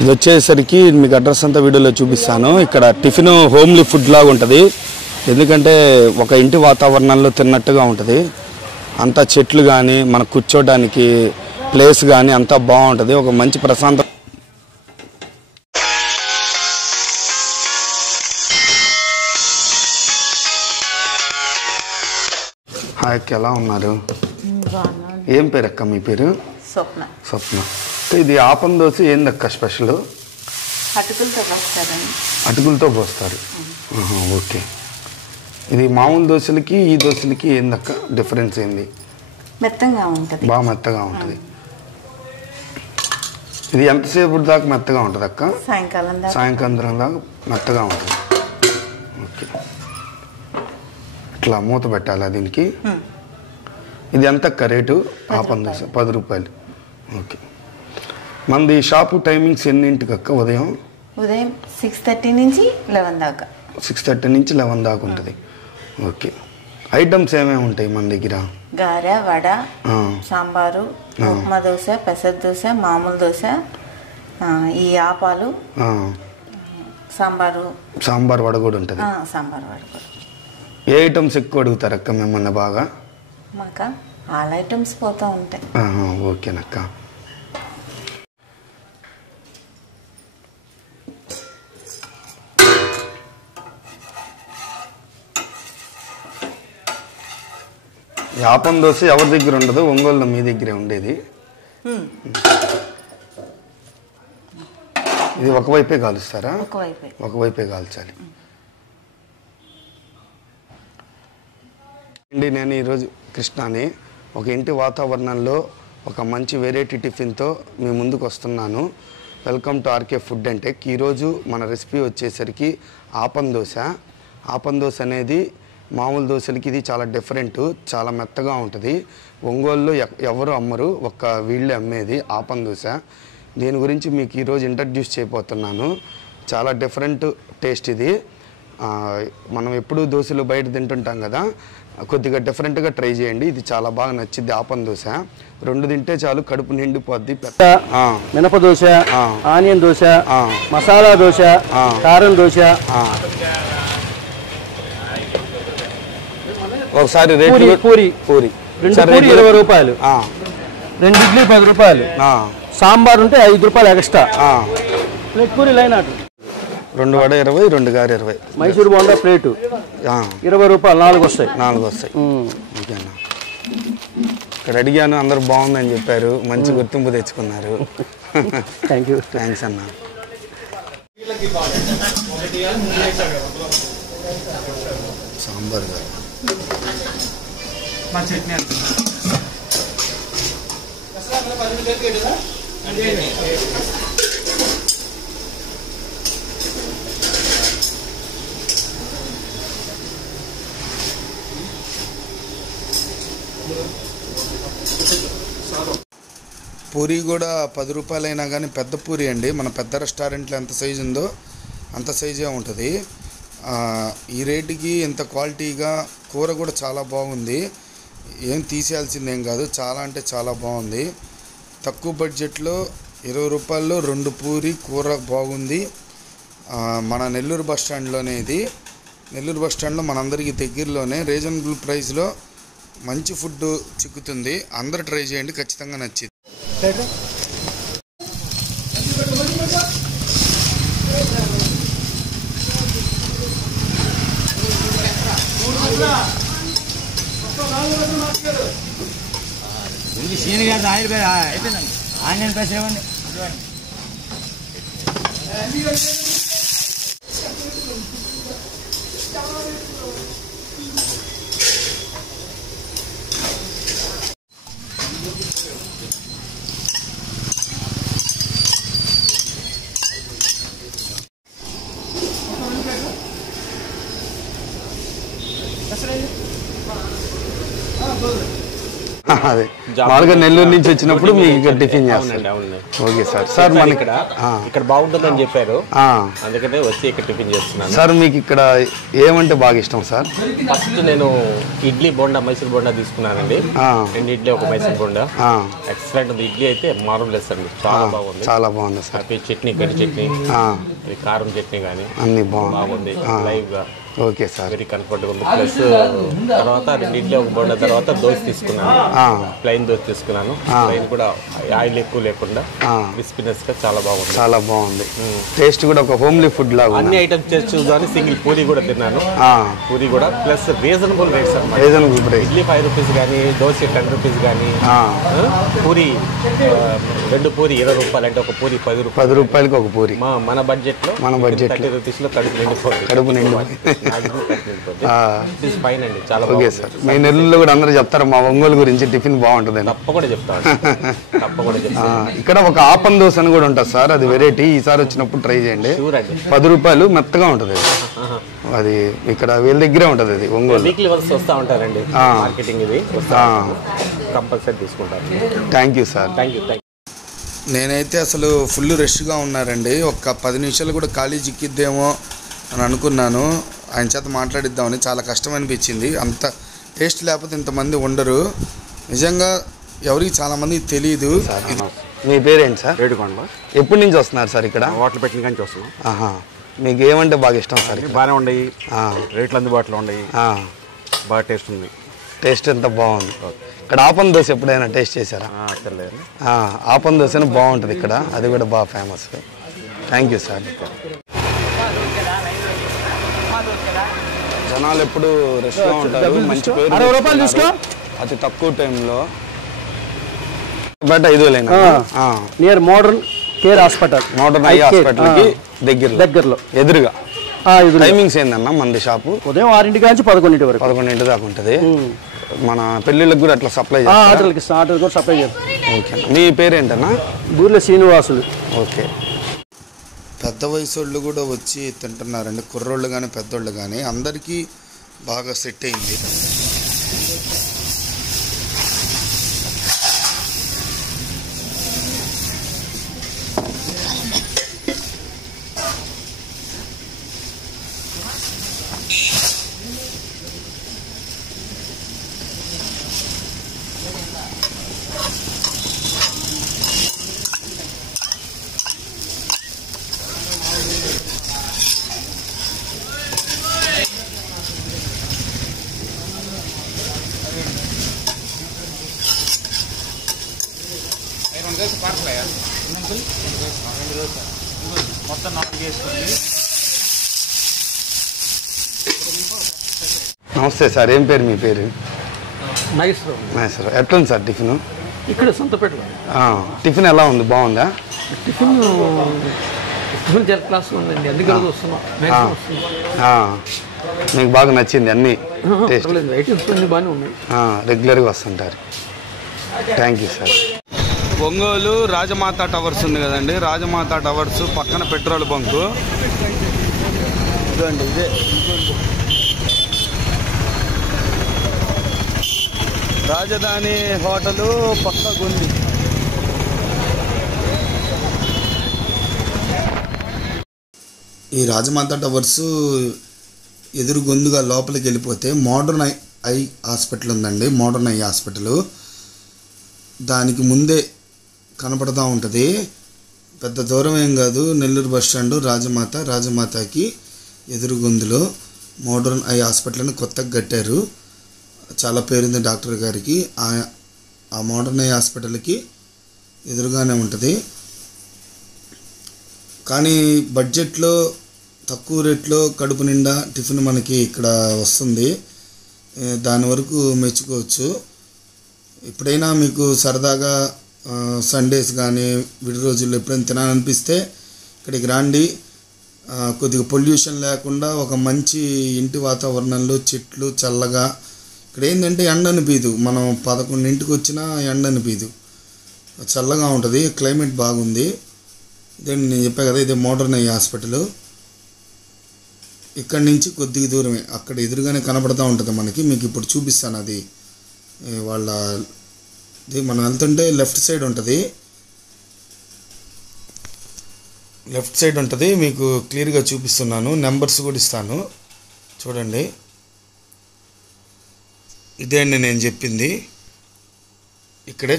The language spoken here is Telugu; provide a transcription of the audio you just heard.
ఇది వచ్చేసరికి మీకు అడ్రస్ అంతా వీడియోలో చూపిస్తాను. ఇక్కడ టిఫిన్ హోమ్లీ ఫుడ్ లాగా ఉంటుంది. ఎందుకంటే ఒక ఇంటి వాతావరణంలో తిన్నట్టుగా ఉంటుంది. అంతా చెట్లు కానీ మనకు కూర్చోడానికి ప్లేస్ కానీ అంతా బాగుంటుంది. ఒక మంచి ప్రశాంత. హాయ్ అక్క, ఎలా ఉన్నారు? ఏం పేరు అక్క మీ పేరు? స్వప్న. స్వప్న. ఇది ఆపం దోశ ఏందక్క స్పెషల్? అటుకులతో పోస్తారండి. అటుకులతో పోస్తారు. ఓకే. ఇది మామూలు దోశలకి ఈ దోశలకి ఏందక్క డిఫరెన్స్ ఏంది? మెత్తగా ఉంటుంది. బాగా మెత్తగా ఉంటుంది. ఇది ఎంతసేపు దాకా మెత్తగా ఉంటుంది అక్క? సాయంకాలం దాకా మెత్తగా ఉంటుంది. ఓకే. ఇట్లా మూత పెట్టాలా దీనికి? ఇది ఎంత అక్క రేటు? ఆపం దోశ 10 రూపాయలు. ఓకే. మనది షాపు టైమింగ్స్ ఎన్నింటికి అక్క? ఉదయం 6:30 నుంచి 11 దాకా. 6:30 నుంచి 11 దాకా ఉంటుంది. ఓకే. ఐటమ్స్ ఏమేమి ఉంటాయి మన దగ్గర? గారె, వడ, సాంబారు, ఉప్మా దోశ, పెసర దోశ, మామూలు దోశ, ఈ ఆపాలు, సాంబార్ వడ కూడా ఉంటుంది. సాంబార్ వడ కూడా. ఏ ఐటమ్స్ ఎక్కువ అడుగుతారు అక్క మిమ్మల్ని బాగా? మాకా ఆల్ ఐటమ్స్ పోతూ ఉంటాయి. ఓకేనక్క. ఆపం దోశ ఎవరి దగ్గర ఉండదు, ఒంగోలులో మీ దగ్గరే ఉండేది. ఇది ఒకవైపే కాలుస్తారా? ఒకవైపే కాల్చాలి. నేను ఈరోజు కృష్ణాని ఒక ఇంటి వాతావరణంలో ఒక మంచి వెరైటీ టిఫిన్తో మీ ముందుకు వస్తున్నాను. Welcome to RK food and tech. ఈరోజు మన రెసిపీ వచ్చేసరికి ఆపం దోశ. ఆపం దోశ అనేది మామూలు దోశలకి ఇది చాలా డిఫరెంట్, చాలా మెత్తగా ఉంటుంది. ఒంగోలులో ఎవరు అమ్మరు, ఒక్క వీళ్ళే అమ్మేది ఆపం దోశ. దీని గురించి మీకు ఈరోజు ఇంట్రడ్యూస్ చేయబోతున్నాను. చాలా డిఫరెంట్ టేస్ట్ ఇది. మనం ఎప్పుడు దోశలు బయట తింటుంటాం కదా, కొద్దిగా డిఫరెంట్గా ట్రై చేయండి. ఇది చాలా బాగా నచ్చింది ఆపం దోశ. 2 తింటే చాలు, కడుపు నిండిపోద్ది. మినప దోశ, ఆనియన్ దోశ, మసాలా దోశ, కారం దోశ. ఒకసారి రేటు పూరి 2 పూరి 20 రూపాయలు, 2 ఇడ్లీ 10 రూపాయలు, సాంబార్ ఉంటే 5 రూపాయలు extra. Plate puri line order. 2 vada 20, 2 గారె 20. Mysore bonda plate 20 రూపాయలు, 4 వస్తాయి. 4 వస్తాయి. ఓకేనా. ఇక్కడ అడిగాను, అందరూ బాగుందని చెప్పారు, మంచి గుర్తింపు తెచ్చుకున్నారు. Thank you. థ్యాంక్స్ అన్న. సాంబార్ పూరి కూడా 10 రూపాయలైనా కానీ పెద్ద పూరి అండి. మన పెద్ద రెస్టారెంట్లో ఎంత సైజు ఉందో అంత సైజే ఉంటుంది. ఈ రేటుకి ఇంత క్వాలిటీగా కూర కూడా చాలా బాగుంది. ఏం తీసేయాల్సిందేం కాదు, చాలా అంటే చాలా బాగుంది. తక్కువ బడ్జెట్లో 20 రూపాయల్లో 2 పూరి కూర బాగుంది. మన నెల్లూరు బస్ స్టాండ్లోనే ఇది. నెల్లూరు బస్ స్టాండ్లో మనందరికీ దగ్గరలోనే రీజనబుల్ ప్రైస్లో మంచి ఫుడ్ చిక్కుతుంది. అందరూ ట్రై చేయండి, ఖచ్చితంగా నచ్చింది. ఆనియన్ పేస్ట్ ఇవ్వండి. అదే మామూలుగా నెల్లూరు నుంచి వచ్చినప్పుడు మీకు ఇక్కడ టిఫిన్ చేస్తారు. Okay sir. సార్ మనకి ఇక్కడ బాగుంటుందని చెప్పారు, అందుకనే వచ్చి ఇక్కడ టిఫిన్ చేస్తున్నాను. సార్ మీకు ఇక్కడ ఏమంటే బాగా ఇష్టం సార్? ఫస్ట్ నేను ఇడ్లీ బోండా, మైసూర్ బోండా తీసుకున్నానండి. 2 ఇడ్లీ, 1 మైసూర్ బోండా. ఎక్సలెంట్ ఉంది. ఇడ్లీ అయితే మార్వెలెస్ అండి, చాలా బాగుంది. చాలా బాగుంది సార్. చట్నీ, గడ్డి చట్నీ, కారం చట్నీ కానీ అన్ని బాగుంది. లైవ్ గా okay sir. Very comfortable. Plus తర్వాత 2 ఇడ్లీ, 1 బోండా తర్వాత దోశ తీసుకున్నాను. ప్లెయిన్ దోశ తీసుకున్నాను. ప్లెయిన్ కూడా ఆయిల్ ఎక్కువ లేకుండా క్రిస్పీనెస్ గా చాలా బాగుంది. చాలా బాగుంది. టేస్ట్ కూడా ఒక హోమ్లీ ఫుడ్ లాగా. అన్ని ఐటమ్స్ చేసి చూద్దామని సింగిల్ పూరి కూడా తిన్నాను. పూరి కూడా ప్లస్ రీజనబుల్ రేట్స్ అన్నమాట. Reasonable price. ఇడ్లీ 5 రూపీస్ కానీ, దోశ 10 రూపీస్ కానీ, పూరి 2 పూరి 20 రూపాయలు అంటే ఒక పూరి 10 రూపాయలు. 10 రూపాయలకి ఒక పూరి. మన బడ్జెట్ లో 30 రూపీస్ లో కడుపు నిండిపోతుంది. కడుపు నిండి. ఫైన్ అండి, చాలా ఓకే సార్. మీ నెల్లూరులో కూడా అందరూ చెప్తారు మా ఒంగోలు గురించి, టిఫిన్ బాగుంటుంది. తప్పకుండా చెప్తాను, తప్పకుండా చెప్తాను. ఇక్కడ ఒక ఆపన్ దోశ అని కూడా ఉంటుంది సార్, అది వెరైటీ. ఈసారి వచ్చినప్పుడు ట్రై చేయండి. 10 రూపాయలు మెత్తగా ఉంటుంది. అది ఇక్కడ వీళ్ళ దగ్గరే ఉంటుంది. అది ఒంగోలు వీక్లీ వన్స్ వస్తూ ఉంటారండి, మార్కెటింగ్ ఇది కంపల్సరీ తీసుకుంటారు. Thank you sir. Thank you. నేనైతే అసలు ఫుల్ రష్గా ఉన్నారండి. ఒక 10 నిమిషాలు కూడా ఖాళీ చిక్కిద్దేమో అని అనుకున్నాను. ఆయన చేత మాట్లాడిద్దామని చాలా కష్టం అనిపించింది. అంత టేస్ట్ లేకపోతే ఇంతమంది ఉండరు. నిజంగా ఎవరికి చాలామంది తెలియదు. మీ పేరేంటి సార్? ఏడుకొండ. ఎప్పటి నుంచి వస్తున్నారు సార్ ఇక్కడ? హోటల్ పెట్టిన కానీ వస్తున్నాం. మీకు ఏమంటే బాగా ఇష్టం సార్? బాగానే ఉన్నాయి, రేట్లు అందుబాటులో ఉన్నాయి, బాగా టేస్ట్ ఉంది. టేస్ట్ ఎంత బాగుంది. ఇక్కడ ఆపన్ దోశ ఎప్పుడైనా టేస్ట్ చేశారా? ఆపన్ దోశ బాగుంటుంది ఇక్కడ, అది కూడా బాగా ఫేమస్. Thank you sir. జనాలు ఎప్పుడు రెస్ట్గా ఉంటారు. మంచి పేరు. 60 రూపాయలు తీసుకో. అతి తక్కువ టైంలో but 5,000 near modern care hospital. Modern I హాస్పిటల్కి దగ్గరలో ఎదురుగా. టైమింగ్స్ ఏందన్నా మనది షాపు? ఉదయం 6 నుంచి 11 వరకు. 11 దాకా ఉంటుంది. మన పెళ్ళిళ్ళకి కూడా అట్లా సప్లై ఆర్డర్ కూడా సప్లై చేస్తాం. ఓకే. మీ పేరేంటన్నా? బూర్ల శ్రీనివాసులు. ఓకే. పెద్ద వయసు వాళ్ళు కూడా వచ్చి తింటున్నారండి. కుర్రోళ్ళు కానీ పెద్దోళ్ళు కానీ అందరికీ బాగా సెట్ అయింది. నమస్తే సార్. ఏం పేరు మీ పేరు? నాగేశ్వరరావు. ఎట్లా ఉంది సార్ టిఫిన్? ఇక్కడ సొంతపేట. టిఫిన్ ఎలా ఉంది? బాగుందా? టిఫిన్ చాలా క్లాస్ ఉందండి, అందుకని వస్తున్నాం. మీకు బాగా నచ్చింది? అన్ని టేస్ట్ ఐటమ్స్ అన్ని బాగానే ఉన్నాయి. రెగ్యులర్గా వస్తుంటారు. Thank you sir. Ongole Rajamata towers ఉంది కదండి, రాజమాత టవర్స్ పక్కన పెట్రోల్ బంకు. ఇదండి, ఇదే రాజధాని హోటలు పక్కకుంది. ఈ రాజమాత టవర్స్ ఎదురు గొంతుగా లోపలికి వెళ్ళిపోతే మోడర్న్ ఐ హాస్పిటల్ ఉందండి. మోడర్న్ ఐ హాస్పిటల్ దానికి ముందే కనపడుతూ ఉంటుంది. పెద్ద దూరం ఏం కాదు. నెల్లూరు బస్ స్టాండు రాజమాతకి ఎదురు గొంతులో మోడర్న్ ఐ హాస్పిటల్ని కొత్తగా కట్టారు. చాలా పేరుంది డాక్టర్ గారికి. ఆ మోడర్న్ ఐ హాస్పిటల్కి ఎదురుగానే ఉంటుంది. కానీ బడ్జెట్లో తక్కువ రేట్లో కడుపు నిండా టిఫిన్ మనకి ఇక్కడ వస్తుంది. దాని వరకు మెచ్చుకోవచ్చు. ఎప్పుడైనా మీకు సరదాగా సండేస్ కానీ విడి రోజుల్లో ఎప్పుడైనా తినాలనిపిస్తే ఇక్కడికి రండి. కొద్దిగా పొల్యూషన్ లేకుండా ఒక మంచి ఇంటి వాతావరణంలో చెట్లు చల్లగా. ఇక్కడ ఏంటంటే ఎండ అనిపించదు. మనం 11ంటికి వచ్చినా ఎండ అనిపించదు, చల్లగా ఉంటుంది. క్లైమేట్ బాగుంది. ఇదే నేను చెప్పా కదా, ఇదే మోడర్న్ ఐ హాస్పిటల్. ఇక్కడి నుంచి కొద్దిగా దూరమే, అక్కడ ఎదురుగానే కనపడుతూ ఉంటుంది మనకి. మీకు ఇప్పుడు చూపిస్తాను, అది వాళ్ళ ఇది మనం వెళ్తుంటే లెఫ్ట్ సైడ్ ఉంటుంది, లెఫ్ట్ సైడ్ ఉంటుంది. మీకు క్లియర్గా చూపిస్తున్నాను, నెంబర్స్ కూడా ఇస్తాను చూడండి. ఇదే అండి నేను చెప్పింది. ఇక్కడే